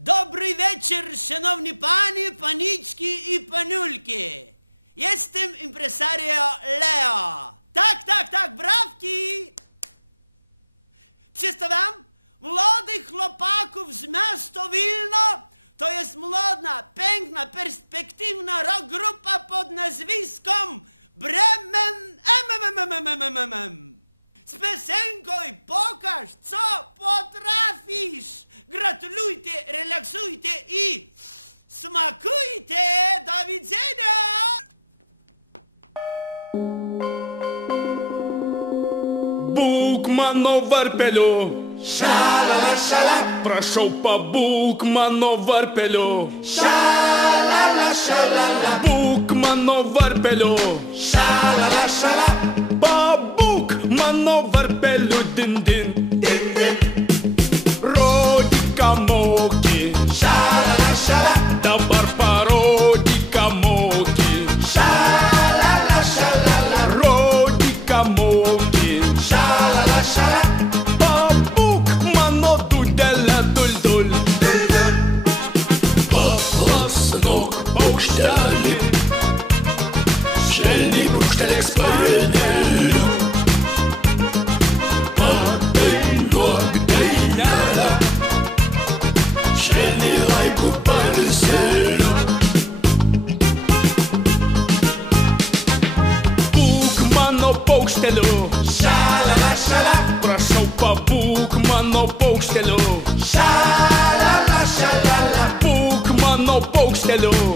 Dobry wieczór, szanowni panie, paniczki i paniulki. Jestem impresario Leo. Tak, brawki. Przedstawiam młodych chłopaków z miasta Wilno. To jest młoda, piękna, perspektywna rock grupa pod nazwiską Bremen. Z piosenką i pokaż, co potrafisz. Gratulujcie, relaksujcie i smakujcie. Do widzenia. Būk mano varpeliu, Šalala, šala, prašau pabūk mano varpeliu, šalala, šalala, būk mano varpeliu, šalala, šala, pabūk mano varpeliu din din. Rodyk, ką moki, šalala, šala, dabar parodyk, ką moki, šalala, šalala, rodyk, ką moki, šalala, šala, pabūk mano dūdelę duldul. Paplasnok paukštelį, švelniai brūkštelėk sparneliu, padainuok dainelę, švelniai laiku balseliu. Būk mano paukšteliu, šalala, šala, prašau pabūk mano paukšteliu, šalala, šalala, būk mano paukšteliu.